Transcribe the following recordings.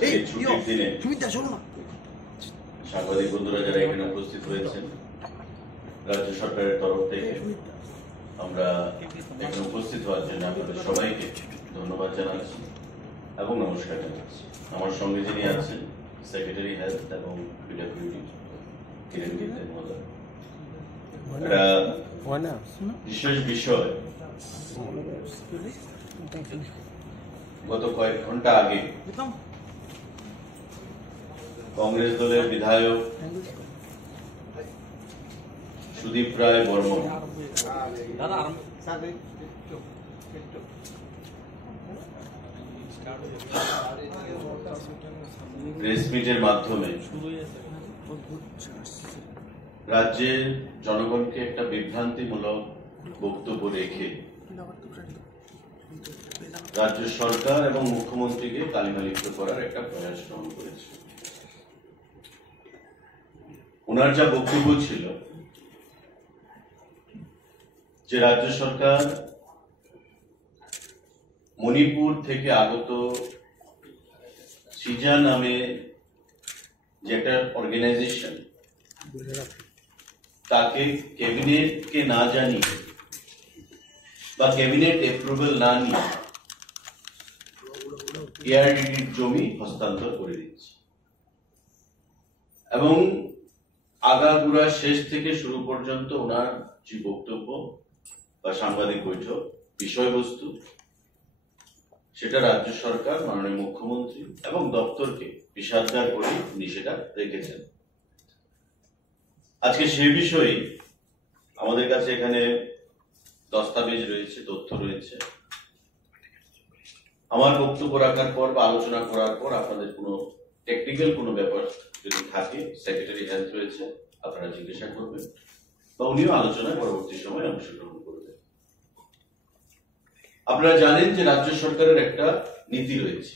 আজকে ছুটির দিনে সাংবাদিক বন্ধুরা যারা এখানে উপস্থিত হয়েছেন, রাজ্য সরকারের তরফ থেকে আমরা এখানে উপস্থিত হওয়ার জন্য আপনাদের সবাইকে ধন্যবাদ জানাচ্ছি এবং নমস্কার জানাচ্ছি। আমার সঙ্গে যিনি আছেন সেক্রেটারি হেলথ এবং পিডব্লিউডি কিরণ গীতা মহোদয়। বিশেষ বিষয়, গত কয়েক ঘন্টা আগে কংগ্রেস দলের বিধায়ক সুদীপ রায় বর্মন প্রেস মিটের মাধ্যমে রাজ্যের জনগণকে একটা বিভ্রান্তিমূলক বক্তব্য রেখে রাজ্য সরকার এবং মুখ্যমন্ত্রীকে কালিমালিপ্ত করার একটা প্রয়াস গ্রহণ করেছে। ওনার যা বক্তব্য ছিল যে রাজ্য সরকার মণিপুর থেকে আগত সিজা নামে যে একটা অর্গানাইজেশন, তাকে ক্যাবিনেটকে না জানিয়ে বা ক্যাবিনেট অ্যাপ্রুভাল না নিয়ে এআরডিটির জমি হস্তান্তর করে দিচ্ছে এবং আগাগোড়া শেষ থেকে শুরু পর্যন্ত ওনার যে বক্তব্য বা সাংবাদিক বৈঠক বিষয়বস্তু, সেটা রাজ্য সরকার, মাননীয় মুখ্যমন্ত্রী এবং দপ্তরকে বিষাদগার করে উনি সেটা রেখেছেন। আজকে সেই বিষয়ে আমাদের কাছে এখানে দস্তাবেজ রয়েছে, তথ্য রয়েছে। আমার বক্তব্য রাখার পর বা আলোচনা করার পর আপনাদের কোনো টেকনিক্যাল কোনো ব্যাপার যদি থাকে, সেক্রেটারি হেলথ রয়েছে, আপনারা জিজ্ঞাসা করবেন বা উনিও আলোচনায় পরবর্তী সময় অংশগ্রহণ করবেন। আপনারা জানেন যে রাজ্য সরকারের একটা নীতি রয়েছে,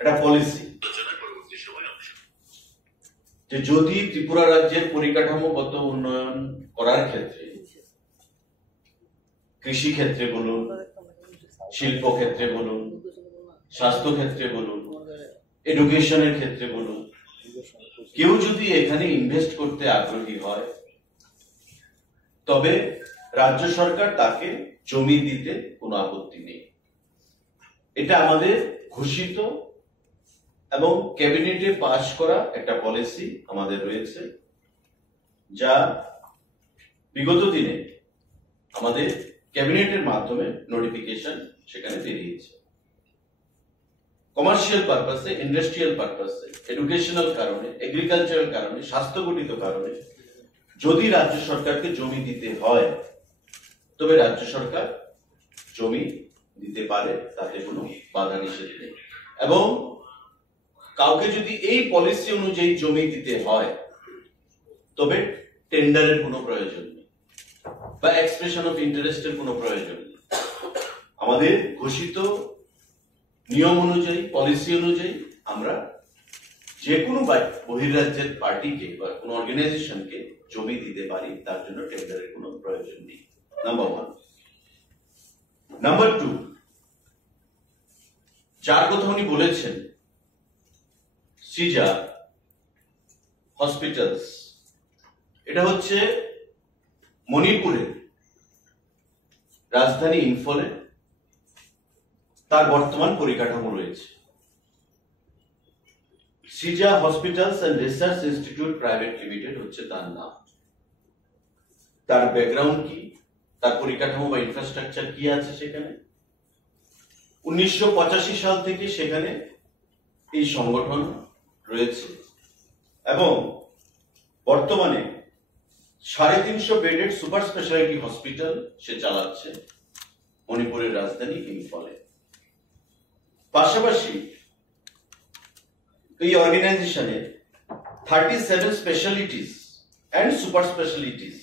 একটা পলিসি, যে যদি ত্রিপুরা রাজ্যের পরিকাঠামোগত উন্নয়ন করার ক্ষেত্রে, কৃষি ক্ষেত্রে বলুন, শিল্প ক্ষেত্রে বলুন, স্বাস্থ্য ক্ষেত্রে বলুন, এডুকেশনের ক্ষেত্রে বলুন, কেউ যদি এখানে ইনভেস্ট করতে আগ্রহী হয়, তবে রাজ্য সরকার তাকে জমি দিতে কোনো আপত্তি নেই। এটা আমাদের ঘোষিত এবং ক্যাবিনেটে পাশ করা একটা পলিসি আমাদের রয়েছে, যা বিগত দিনে আমাদের ক্যাবিনেটের মাধ্যমে নোটিফিকেশন সেখানে বেরিয়েছে। কমার্শিয়াল পারপাসে, ইন্ডাস্ট্রিয়াল পারপাসে, এডুকেশনাল কারণে, এগ্রিকালচারাল কারণে, স্বাস্থ্যগঠিত কারণে যদি রাজ্য সরকারকে জমি দিতে হয়, তবে রাজ্য সরকার জমি দিতে পারে, তাতে কোনো বাধা নিষেধ নেই। এবং কাউকে যদি এই পলিসি অনুযায়ী জমি দিতে হয়, তবে টেন্ডারের কোনো প্রয়োজন নেই বা এক্সপ্রেশন অফ ইন্টারেস্টের কোনো প্রয়োজন নেই। আমাদের ঘোষিত নিয়ম অনুযায়ী, পলিসি অনুযায়ী আমরা যে কোনো বহির্রাজ্যের পার্টিকে বা কোনো অর্গানাইজেশনকে জমি দিতে পারি, তার জন্য টেন্ডারের কোনো প্রয়োজন নেই। Number one. নাম্বার টু, যার কথা উনি বলেছেন, সিজা হসপিটালস, এটা হচ্ছে মণিপুরের রাজধানী ইম্ফলে তার বর্তমান পরিকাঠামো রয়েছে। Sija hospitals and research institute private limited হচ্ছে তার নাম। তার ব্যাকগ্রাউন্ড কি, তার পরিকাঠামো বা ইনফ্রাস্ট্রাকচার কি আছে সেখানে? 1985 সাল থেকে সেখানে এই সংগঠন রয়েছে এবং বর্তমানে 350 বেডের সুপার স্পেশালিটি হসপিটাল সে চালাচ্ছে মণিপুরের রাজধানী ইম্ফলে। পাশাপাশি এই অর্গানাইজেশনে 37 স্পেশালিটিস এন্ড সুপার স্পেশালিটিস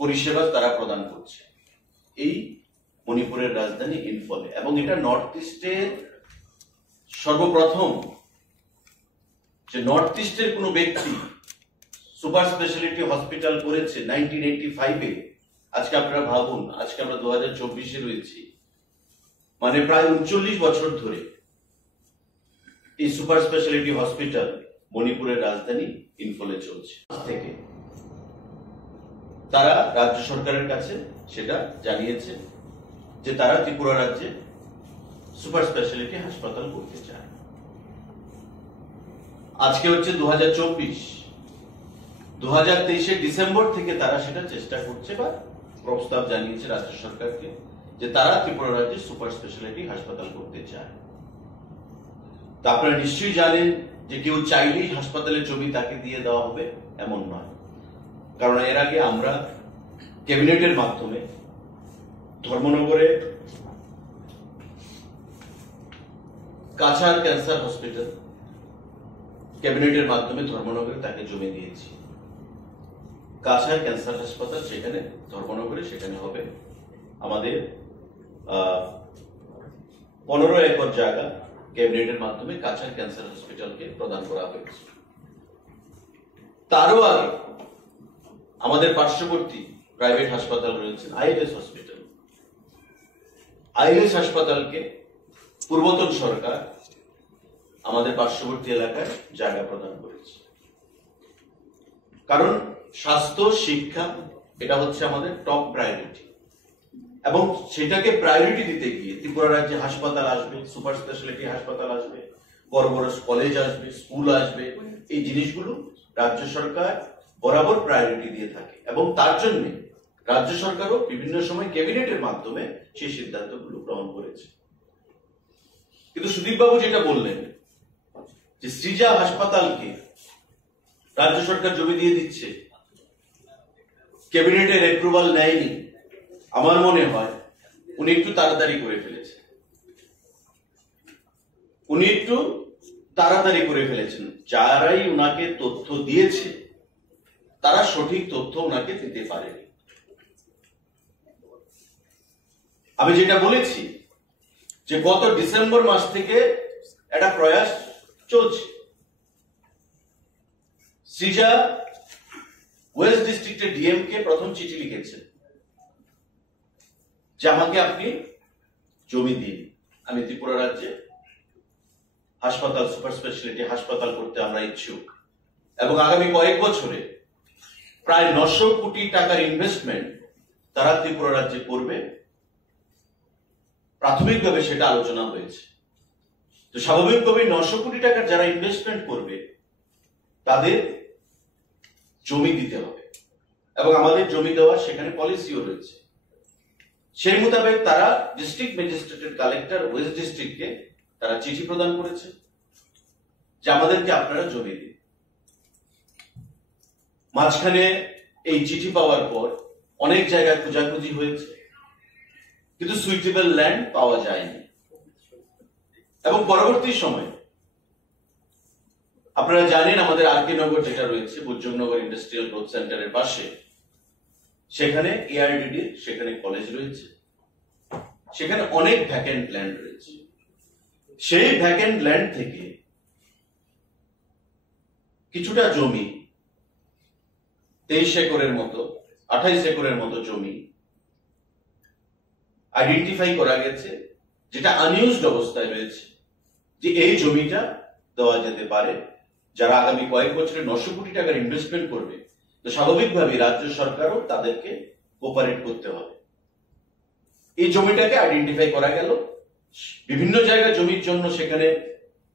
পরিষেবা তারা প্রদান করছে এই মণিপুরের রাজধানী ইম্ফলে। এবং এটা নর্থ ইস্টের সর্বপ্রথম যে নর্থ ইস্টের কোন ব্যক্তি সুপার স্পেশালিটি হসপিটাল করেছে 1985-এ। আজকে আপনারা ভাবুন, আজকে আমরা 2024-এ রয়েছি, মানে প্রায় 39 বছর ধরে এই সুপার স্পেশালিটি হসপিটাল মণিপুরের রাজধানী ইম্ফলে চলছে। থেকে তারা রাজ্য সরকারের কাছে সেটা জানিয়েছে যে তারা ত্রিপুরা রাজ্যে সুপার স্পেশালিটি হাসপাতাল করতে চায়। আজকে হচ্ছে 2024, 2023 ডিসেম্বর থেকে তারা সেটা চেষ্টা করছে বা প্রস্তাব জানিয়েছে রাজ্য সরকারকে যে তারা ত্রিপুরা রাজ্যে সুপার স্পেশালিটি হাসপাতাল করতে চায়। তা আপনারা নিশ্চয়ই জানেন যে কেউ চাইলেই হাসপাতালের জমি তাকে দিয়ে দেওয়া হবে এমন নয়, কারণ এর আগে আমরা ক্যাবিনেটের মাধ্যমে ধর্মনগরে কাছাড় ক্যান্সার হসপিটাল ক্যাবিনেটের মাধ্যমে ধর্মনগরে তাকে জমি দিয়েছি। কাছাড় ক্যান্সার হাসপাতাল সেখানে ধর্মনগরে সেখানে হবে। আমাদের 15 একর জায়গা ক্যাবিনেটের মাধ্যমে কাছাড় ক্যান্সার হসপিটালকে প্রদান করা হয়েছে। তারও আগে আমাদের পার্শ্ববর্তী প্রাইভেট হাসপাতাল রয়েছে আইএলএস হসপিটাল। আইএলএস হাসপাতালকে পূর্বতন সরকার আমাদের পার্শ্ববর্তী এলাকায় জায়গা প্রদান করেছে, কারণ স্বাস্থ্য শিক্ষা এটা হচ্ছে আমাদের টপ প্রায়োরিটি, এবং সেটাকে প্রায়োরিটি দিতে গিয়ে ত্রিপুরা রাজ্যে হাসপাতাল আসবে, সুপার স্পেশালিটি হাসপাতাল আসবে, বড় বড় কলেজ আসবে, স্কুল আসবে, এই জিনিসগুলো রাজ্য সরকার বরাবর প্রায়োরিটি দিয়ে থাকে, এবং তার জন্য রাজ্য সরকারও বিভিন্ন সময় ক্যাবিনেটের মাধ্যমে সেই সিদ্ধান্তগুলো গ্রহণ করেছে। কিন্তু সুদীপ বাবু যেটা বললেন যে সৃজা হাসপাতালকে রাজ্য সরকার জমি দিয়ে দিচ্ছে, ক্যাবিনেটের অ্যাপ্রুভাল নেয়নি, আমার মনে হয় উনি একটু তাড়াতাড়ি করে ফেলেছেন। যারাই উনাকে তথ্য দিয়েছে তারা সঠিক তথ্য উনাকে দিতে পারেনি। আমি যেটা বলেছি যে গত ডিসেম্বর মাস থেকে একটা প্রয়াস চলছে। সৃজা ওয়েস্ট ডিস্ট্রিক্টের ডিএম কে প্রথম চিঠি লিখেছেন যে আমাকে আপনি জমি দিন, আমি ত্রিপুরা রাজ্যে হাসপাতাল সুপার স্পেশালিটি হাসপাতাল করতে আমরা ইচ্ছুক, এবং আগামী কয়েক বছরে প্রায় 900 কোটি টাকার ইনভেস্টমেন্ট তারা ত্রিপুরা রাজ্যে করবে। প্রাথমিকভাবে সেটা আলোচনা হয়েছে। তো স্বাভাবিকভাবে 900 কোটি টাকার যারা ইনভেস্টমেন্ট করবে তাদের জমি দিতে হবে, এবং আমাদের জমি দেওয়ার সেখানে পলিসিও রয়েছে। সেই মোতাবেক তারা ডিস্ট্রিক্ট ম্যাজিস্ট্রেটের কালেক্টর ওয়েস্ট ডিস্ট্রিক্টকে তারা চিঠি প্রদান করেছে যে আমাদেরকে আপনারা জমি দিন। মাঝখানে এই চিঠি পাওয়ার পর অনেক জায়গায় খোঁজাখুঁজি হয়েছে, কিন্তু সুইটেবল ল্যান্ড পাওয়া যায়নি, এবং পরবর্তী সময় আপনারা জানেন আমাদের আর কে নগর যেটা রয়েছে বুজ্জনগর ইন্ডাস্ট্রিয়াল গ্রোথ সেন্টারের পাশে, সেখানে এআরডিডি সেখানে কলেজ রয়েছে, সেখানে অনেক ভ্যাকেন্ট ল্যান্ড রয়েছে। সেই ভ্যাকেন্ট ল্যান্ড থেকে কিছুটা জমি 23 একরের মতো 28 একরের মতো জমি আইডেন্টিফাই করা গেছে, যেটা আনইউজড অবস্থায় রয়েছে, যে এই জমিটা দেওয়া যেতে পারে। যারা আগামী কয়েক বছরে 900 কোটি টাকার ইনভেস্টমেন্ট করবে, তো স্বাভাবিকভাবে রাজ্য সরকারও তাদেরকে কোঅপারেট করতে হবে। এই জমিটাকে আইডেন্টিফাই করা গেল, বিভিন্ন জায়গায় জমির জন্য সেখানে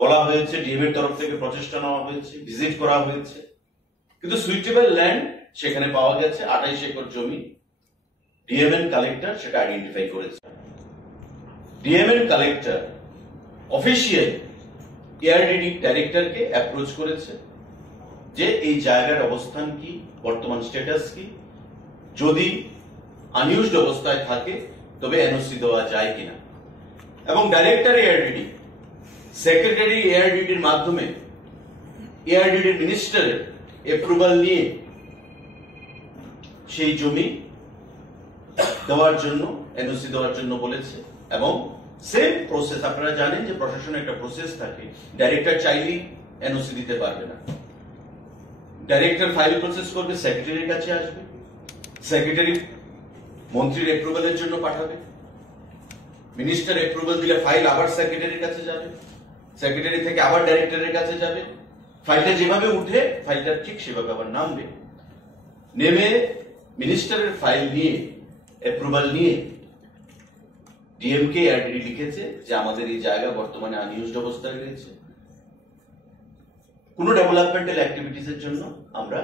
বলা হয়েছে, ডিএম এর তরফ থেকে প্রচেষ্টা নেওয়া হয়েছে, ভিজিট করা হয়েছে, কিন্তু সুইটেবল ল্যান্ড সেখানে পাওয়া গেছে 28 একর জমি। ডিএম এন্ড কালেক্টর সেটা আইডেন্টিফাই করেছে। DM and collector official ARDD ডাইরেক্টরকে অ্যাপ্রোচ করেছে যে এই জায়গার অবস্থান কি, বর্তমান স্ট্যাটাস কি, যদি আনইউজড অবস্থায় থাকে তবে এনওসি দেওয়া যায় কিনা, এবং ডাইরেক্টর এআরডিডি সেক্রেটারি এআরডিডির মাধ্যমে এআরডিডি মিনিস্টারের অ্যাপ্রুভাল নিয়ে সেই জমি দেওয়ার জন্য এনওসি দেওয়ার জন্য বলেছে। এবং সেম প্রসেস, আপনারা জানেন যে প্রশাসনের একটা প্রসেস থাকে, ডাইরেক্টর চাইলেই এনওসি দিতে পারবে না। ডাইরেক্টর ফাইল প্রসেস করবে, সেক্রেটারির কাছে আসবে, সেক্রেটারি মন্ত্রীর অ্যাপ্রুভালের জন্য পাঠাবে, মিনিস্টার অ্যাপ্রুভাল দিলে ফাইল আবার সেক্রেটারির কাছে যাবে, সেক্রেটারি থেকে আবার ডাইরেক্টরের কাছে যাবে, ফাইলটা যেভাবে উঠে ফাইলটা ঠিক সেভাবে আবার নামবে, নেমে মিনিস্টারের ফাইল নিয়ে অ্যাপ্রুভাল নিয়ে ডিএমকে এআরডিডি লিখেছে যে আমাদের এই জায়গা বর্তমানে আনইউজড অবস্থায় রয়েছে, কোন ডেভেলপমেন্টাল অ্যাক্টিভিটিস এর জন্য আমরা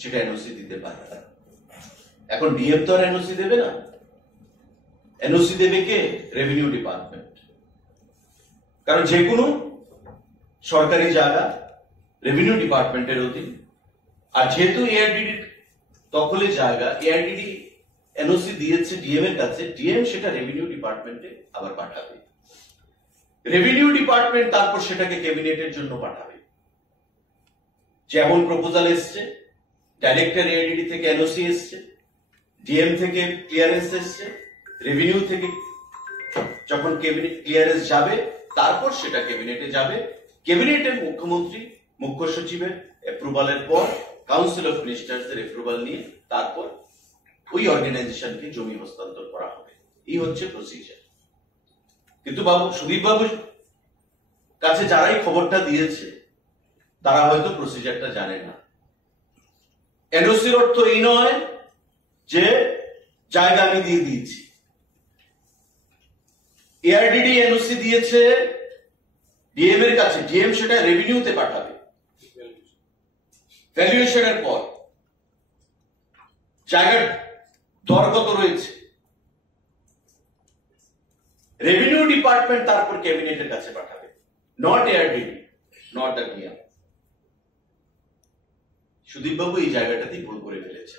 সেটা এনওসি দিতে পারি না। এখন ডিএম তো আর এনওসি দেবে না, এনওসি দেবে কে? Revenue department. কারণ যে কোনো সরকারি জায়গা রেভিনিউ ডিপার্টমেন্টের অধীন, আর যেহেতু এআরডিডি দখলে জায়গা, এআরডিডি এনওসি দিয়েছে ডিএম এর কাছে, ডিএম সেটা রেভিনিউ ডিপার্টমেন্টে আবার পাঠাবে, রেভিনিউ ডিপার্টমেন্ট তারপর সেটাকে ক্যাবিনেটের জন্য পাঠাবে। যেমন প্রপোজাল এসছে, ডাইরেক্টর এআরডিডি থেকে এনওসি এসছে, ডিএম থেকে ক্লিয়ারেন্স এসছে, রেভিনিউ থেকে যখন ক্যাবিনেট ক্লিয়ারেন্স যাবে তারপর সেটা ক্যাবিনেটে যাবে, ক্যাবিনেটের মুখ্যমন্ত্রী মুখ্য সচিবের অ্যাপ্রুভালের পর কাউন্সিল অফ মিনিস্টার্সের অ্যাপ্রুভাল নিয়ে তারপর ওই অর্গানাইজেশনকে জমি হস্তান্তর করা হবে। এই হচ্ছে প্রসিজার। কিন্তু বাবু, সুদীপ বাবুর কাছে যারাই খবরটা দিয়েছে তারা হয়তো প্রসিজারটা জানে না। এনওসির অর্থ এই নয় যে জায়গা আমি দিয়ে দিয়েছি। এআরডিডি এনওসি দিয়েছে ডিএম এর কাছে, ডিএম সেটা রেভিনিউতে পাঠাবে, ভ্যালুয়েশনের পর জায়গার দর কত রয়েছে, রেভিনিউ ডিপার্টমেন্ট তারপর ক্যাবিনেটের কাছে পাঠাবে, not ARDD, not the DM. Sudip বাবু এই জায়গাটাতেই ভুল করে ফেলেছে।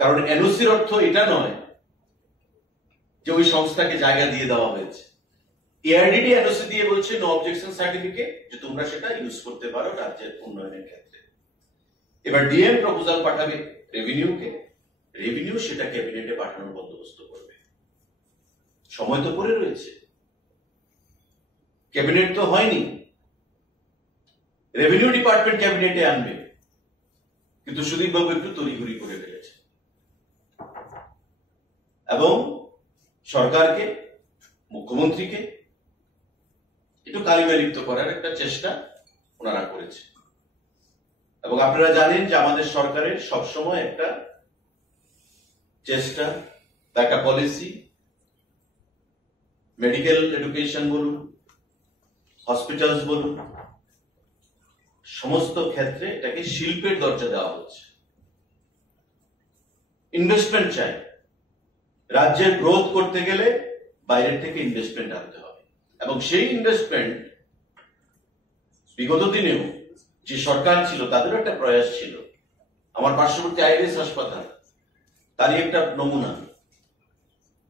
কারণ এনওসির অর্থ এটা নয় যে ওই সংস্থাকে জায়গা দিয়ে দেওয়া হয়েছে। এআরডিডি এনওসি দিয়ে বলছে নো অবজেকশন সার্টিফিকেট, যে তোমরা সেটা ইউজ করতে পারো রাজ্যের উন্নয়নের ক্ষেত্রে। এবার ডিএম প্রপোজাল পাঠাবে রেভিনিউকে, রেভিনিউ সেটা ক্যাবিনেটে পাঠানোর বন্দোবস্ত করবে। সময় তো পড়ে রয়েছে, ক্যাবিনেট তো হয়নি, রেভিনিউ ডিপার্টমেন্ট ক্যাবিনেটে আনবে। কিন্তু সুদীপ বাবু একটু তড়িঘড়ি করে ফেলেছে এবং সরকারকে, মুখ্যমন্ত্রীকে একটু কালিমা লিপ্ত করার একটা চেষ্টা ওনারা করেছে। এবং আপনারা জানেন যে আমাদের সরকারের সবসময় একটা চেষ্টা বা একটা পলিসি, মেডিকেল এডুকেশন বলুন, হসপিটালস বলুন, সমস্ত ক্ষেত্রে এটাকে শিল্পের দরজা দেওয়া হচ্ছে। ইনভেস্টমেন্ট চাই, রাজ্যের গ্রোথ করতে গেলে বাইরের থেকে ইনভেস্টমেন্ট আনতে হবে। এবং সেই ইনভেস্টমেন্ট বিগত দিনেও যে সরকার ছিল তাদেরও একটা প্রয়াস ছিল। আমার পার্শ্ববর্তী আইএলএস হাসপাতাল তারই একটা নমুনা।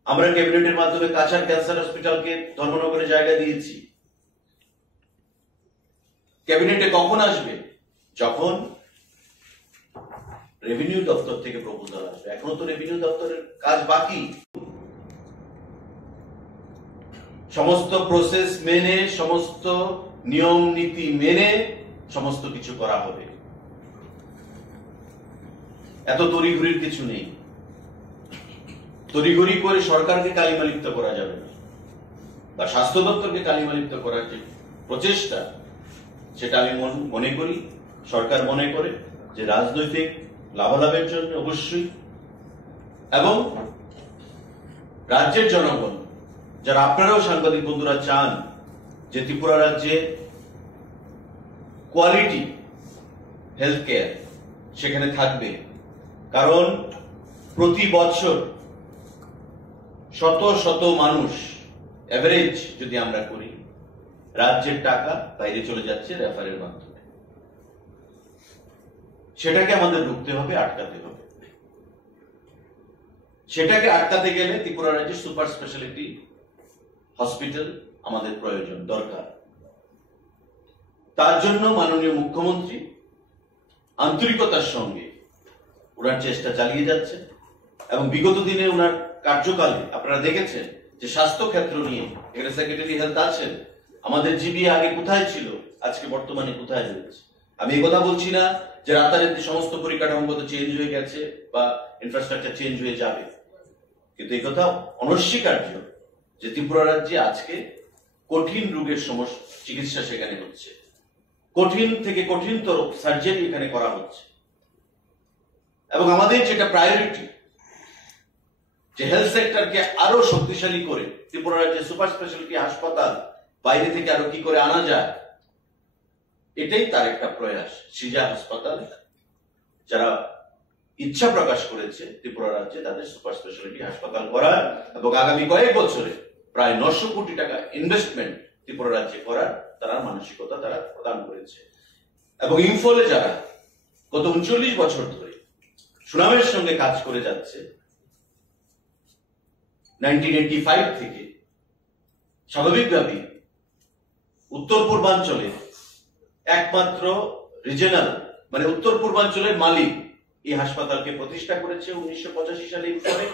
আমরা ক্যাবিনেটের মাধ্যমে কাছাড় ক্যান্সার হসপিটালকে ধর্মনগরে জায়গা দিয়েছি। ক্যাবিনেটে কখন আসবে? যখন রেভিনিউ দপ্তর থেকে প্রপোজাল আসবে। এখনো তো রেভিনিউ দপ্তরের কাজ বাকি। সমস্ত প্রসেস মেনে, সমস্ত নিয়ম নীতি মেনে সমস্ত কিছু করা হবে। এত তড়িঘড়ির কিছু নেই। তড়িঘড়ি করে সরকারকে কালিমালিপ্ত করা যাবে না, বা স্বাস্থ্য দপ্তরকে কালিমালিপ্ত করার যে প্রচেষ্টা, সেটা আমি মনে করি সরকার মনে করে যে রাজনৈতিক লাভালাভের জন্য অবশ্যই, এবং রাজ্যের জনগণ যারা, আপনারাও সাংবাদিক বন্ধুরা চান যে ত্রিপুরা রাজ্যে কোয়ালিটি হেলথ কেয়ার সেখানে থাকবে। কারণ প্রতি বছর শত শত মানুষ, এভারেজ যদি আমরা করি, রাজ্যের টাকা বাইরে চলে যাচ্ছে রেফারের মাধ্যমে। সেটাকে আমাদের রুখতে হবে, আটকাতে হবে। সেটাকে আটকাতে গেলে ত্রিপুরা রাজ্যের সুপার স্পেশালিটি হসপিটাল আমাদের প্রয়োজন, দরকার। তার জন্য মাননীয় মুখ্যমন্ত্রী আন্তরিকতার সঙ্গে ওনার চেষ্টা চালিয়ে যাচ্ছে। এবং বিগত দিনে ওনার কার্যকালে আপনারা দেখেছেন যে স্বাস্থ্য ক্ষেত্র নিয়ে এখানে সেক্রেটারি হেলথ আছেন। আমাদের জিবি আগে কোথায় ছিল, আজকে বর্তমানে কোথায় রয়েছে। আমি এই কথা বলছি না যে রাতারাতি সমস্ত পরিকাঠামোগত চেঞ্জ হয়ে গেছে বা ইনফ্রাস্ট্রাকচার চেঞ্জ হয়ে যাবে। কিন্তু এই কথা অনস্বীকার্য যে ত্রিপুরা রাজ্যে আজকে কঠিন রোগের চিকিৎসা সেখানে হচ্ছে, কঠিন থেকে কঠিনতর সার্জারি এখানে করা হচ্ছে। এবং আমাদের যেটা প্রায়োরিটি, যে হেলথ সেক্টরকে আরো শক্তিশালী করে ত্রিপুরা রাজ্যে সুপার স্পেশালিটি হাসপাতাল বাইরে থেকে আরো কি করে আনা যায়, এটাই তার একটা প্রয়াস। সিজা হাসপাতাল যারা ইচ্ছা প্রকাশ করেছে ত্রিপুরা রাজ্যে তাদের সুপার স্পেশালিটি হাসপাতাল করার এবং আগামী কয়েক বছরে প্রায় 900 কোটি টাকা ইনভেস্টমেন্ট ত্রিপুরা রাজ্যে করার তারা মানসিকতা তারা প্রদান করেছে। এবং ইম্ফলে যারা গত 39 বছর ধরে সুনামের সঙ্গে কাজ করে যাচ্ছে, 1985 থেকে, স্বাভাবিকভাবেই উত্তর পূর্বাঞ্চলে একমাত্র রিজনাল মানে উত্তর পূর্বাঞ্চলের মালিক এই হাসপাতালকে প্রতিষ্ঠা করেছে 1985 সালে ইম্ফলে।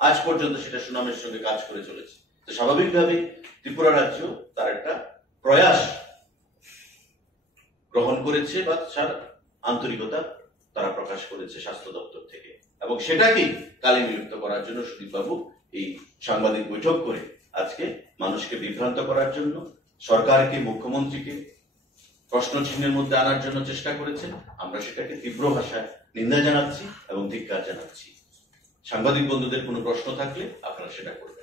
আজ পর্যন্ত সেটা সুনামের সঙ্গে কাজ করে চলেছে। তো স্বাভাবিকভাবেই ত্রিপুরা রাজ্য তার একটা প্রয়াস গ্রহণ করেছে বা তার আন্তরিকতা তারা প্রকাশ করেছে স্বাস্থ্য দপ্তর থেকে, এবং সেটাকেই কালে নিযুক্ত করার জন্য সুদীপ বাবু এই সাংবাদিক বৈঠক করে আজকে মানুষকে বিভ্রান্ত করার জন্য, সরকারকে, মুখ্যমন্ত্রীকে প্রশ্ন চিহ্নের মধ্যে আনার জন্য চেষ্টা করেছেন। আমরা সেটাকে তীব্র ভাষায় নিন্দা জানাচ্ছি এবং ধিক্কার জানাচ্ছি। সাংবাদিক বন্ধুদের কোনো প্রশ্ন থাকলে আপনারা সেটা করবেন।